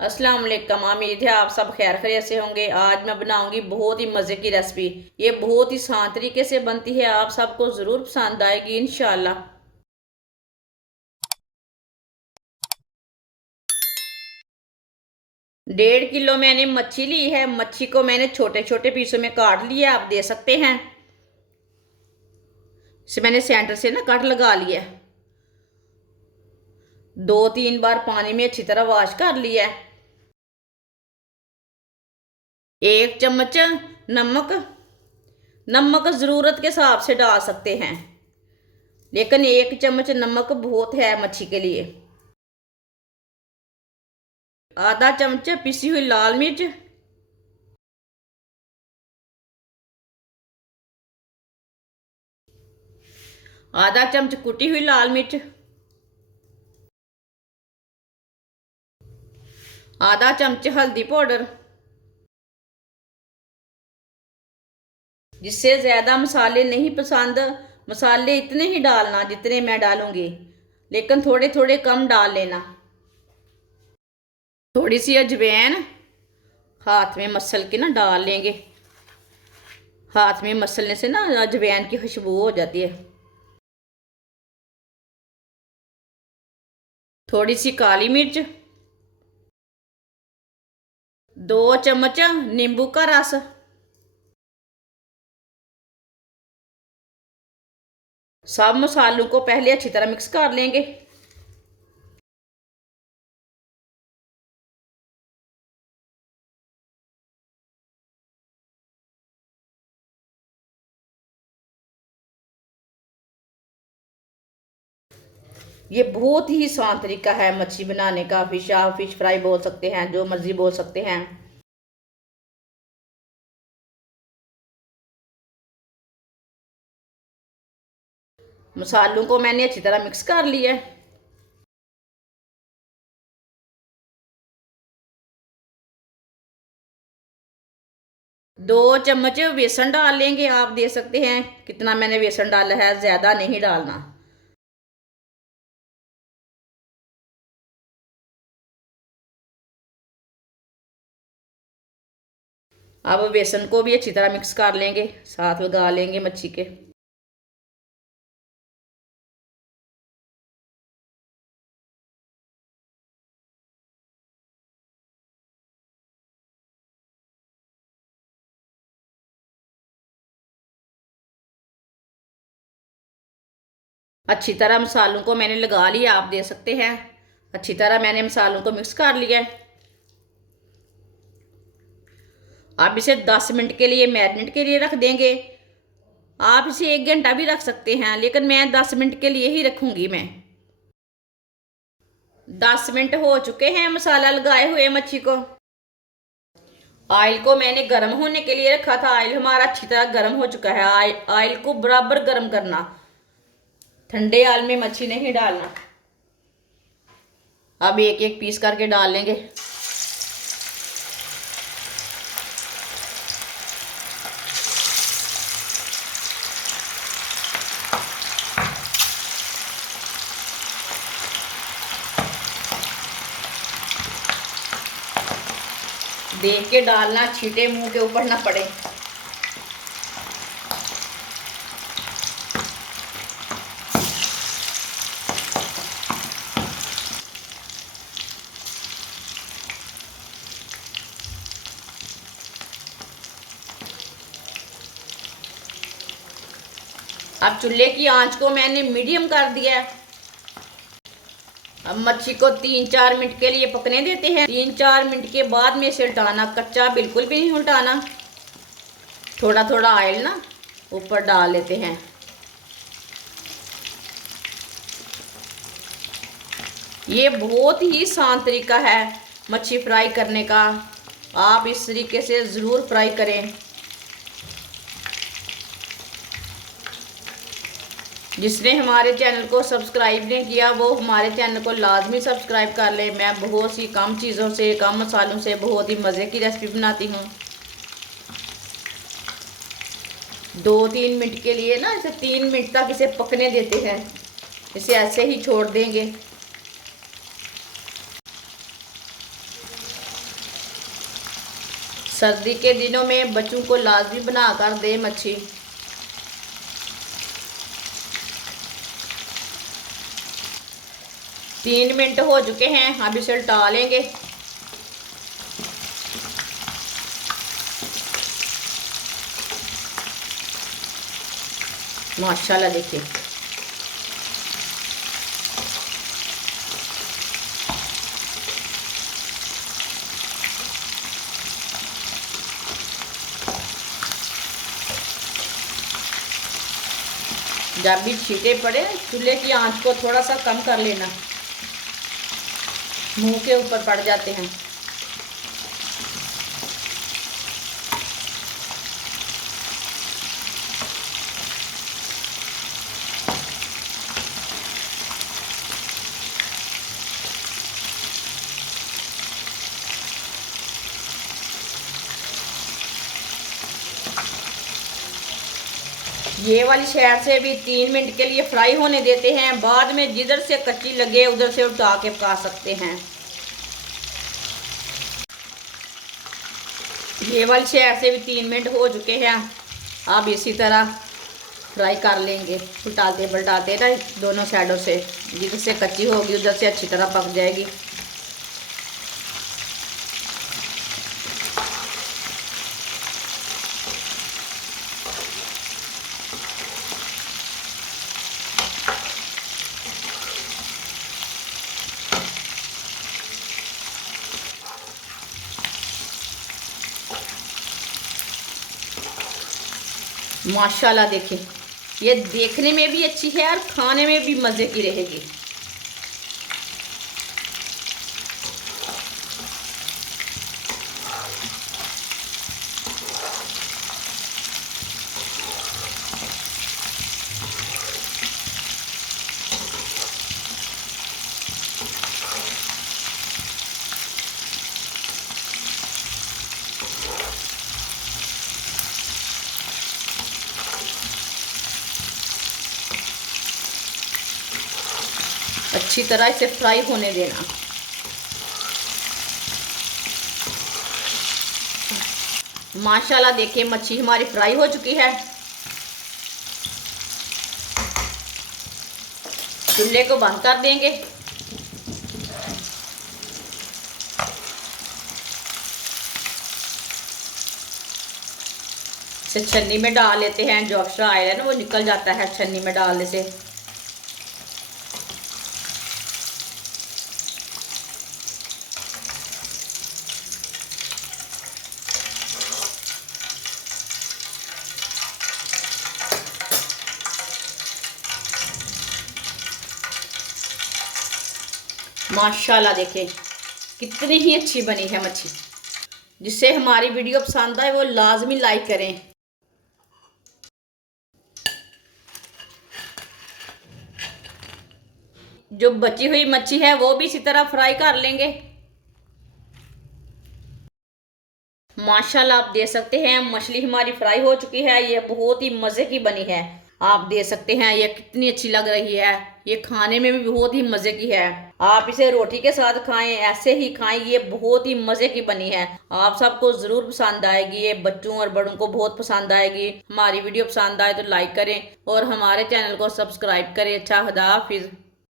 अस्सलाम वालेकुम। उम्मीद है आप सब खैर खैरियत से होंगे। आज मैं बनाऊंगी बहुत ही मज़े की रेसिपी। ये बहुत ही आसान तरीके से बनती है, आप सबको ज़रूर पसंद आएगी इंशाल्लाह। 1.5 किलो मैंने मच्छी ली है। मच्छी को मैंने छोटे छोटे पीसों में काट लिया, आप दे सकते हैं। इसे मैंने सेंटर से ना कट लगा लिया है। 2-3 बार पानी में अच्छी तरह वॉश कर लिया है। 1 चम्मच नमक। नमक ज़रूरत के हिसाब से डाल सकते हैं, लेकिन 1 चम्मच नमक बहुत है मच्छी के लिए। आधा चम्मच पिसी हुई लाल मिर्च। आधा चम्मच कुटी हुई लाल मिर्च। आधा चम्मच हल्दी पाउडर। जिससे ज़्यादा मसाले नहीं पसंद, मसाले इतने ही डालना जितने मैं डालूंगी, लेकिन थोड़े थोड़े कम डाल लेना। थोड़ी सी अजवाइन हाथ में मसल के ना डाल लेंगे। हाथ में मसलने से ना अजवाइन की खुशबू हो जाती है। थोड़ी सी काली मिर्च। 2 चम्मच नींबू का रस। सब मसालों को पहले अच्छी तरह मिक्स कर लेंगे। ये बहुत ही आसान तरीका है मच्छी बनाने का। फिश फ्राई बोल सकते हैं, जो मर्जी बोल सकते हैं। मसालों को मैंने अच्छी तरह मिक्स कर लिया है। 2 चम्मच बेसन डाल लेंगे, आप दे सकते हैं कितना मैंने बेसन डाला है, ज़्यादा नहीं डालना। अब बेसन को भी अच्छी तरह मिक्स कर लेंगे, साथ लगा लेंगे मच्छी के। अच्छी तरह मसालों को मैंने लगा लिया, आप दे सकते हैं। अच्छी तरह मैंने मसालों को मिक्स कर लिया है। आप इसे 10 मिनट के लिए मैरिनेट के लिए रख देंगे। आप इसे 1 घंटा भी रख सकते हैं, लेकिन मैं 10 मिनट के लिए ही रखूंगी। मैं 10 मिनट हो चुके हैं मसाला लगाए हुए मच्छी को। ऑयल को मैंने गर्म होने के लिए रखा था। ऑयल हमारा अच्छी तरह गर्म हो चुका है। ऑयल को बराबर गर्म करना, ठंडे ऑयल में मच्छी नहीं डालना। अब एक एक पीस करके डाल लेंगे। देख के डालना, छींटे मुंह के ऊपर ना पड़े। अब चूल्हे की आंच को मैंने मीडियम कर दिया है। अब मच्छी को 3-4 मिनट के लिए पकने देते हैं। 3-4 मिनट के बाद में इसे उल्टाना, कच्चा बिल्कुल भी नहीं उल्टाना। थोड़ा थोड़ा ऑयल ना ऊपर डाल लेते हैं। ये बहुत ही आसान तरीका है मच्छी फ्राई करने का। आप इस तरीके से ज़रूर फ्राई करें। जिसने हमारे चैनल को सब्सक्राइब नहीं किया वो हमारे चैनल को लाजमी सब्सक्राइब कर ले। मैं बहुत सी कम चीज़ों से, कम मसालों से बहुत ही मज़े की रेसिपी बनाती हूँ। 2-3 मिनट के लिए ना, इसे 3 मिनट तक इसे पकने देते हैं। इसे ऐसे ही छोड़ देंगे। सर्दी के दिनों में बच्चों को लाजमी बना कर दे मच्छी। तीन मिनट हो चुके हैं, अब इसे उल्टा लेंगे। माशाल्लाह देखिए, जब भी छींटे पड़े चूल्हे की आंच को थोड़ा सा कम कर लेना, मुंह के ऊपर पड़ जाते हैं। ये वाली साइड से भी 3 मिनट के लिए फ्राई होने देते हैं, बाद में जिधर से कच्ची लगे उधर से उठा के पका सकते हैं। ये वाली साइड से भी 3 मिनट हो चुके हैं, अब इसी तरह फ्राई कर लेंगे, उल्टाते पलटाते ना दोनों साइडों से, जिधर से कच्ची होगी उधर से अच्छी तरह पक जाएगी। माशाल्लाह देखिए, ये देखने में भी अच्छी है और खाने में भी मज़े की रहेगी। अच्छी तरह इसे फ्राई होने देना। माशाल्लाह देखिए, मच्छी हमारी फ्राई हो चुकी है। चूल्हे को बंद कर देंगे। इसे छन्नी में डाल लेते हैं, जो एक्स्ट्रा ऑयल है ना वो निकल जाता है छन्नी में डालने से। माशाल्लाह देखिए कितनी ही अच्छी बनी है मच्छी। जिससे हमारी वीडियो पसंद आए वो लाजमी लाइक करें। जो बची हुई मच्छी है वो भी इसी तरह फ्राई कर लेंगे। माशाल्लाह आप देख सकते हैं मछली हमारी फ्राई हो चुकी है। ये बहुत ही मज़े की बनी है। आप देख सकते हैं ये कितनी अच्छी लग रही है। ये खाने में भी बहुत ही मज़े की है। आप इसे रोटी के साथ खाएं, ऐसे ही खाएं, ये बहुत ही मज़े की बनी है। आप सबको ज़रूर पसंद आएगी। ये बच्चों और बड़ों को बहुत पसंद आएगी। हमारी वीडियो पसंद आए तो लाइक करें और हमारे चैनल को सब्सक्राइब करें। अच्छा, खुदा हाफिज़।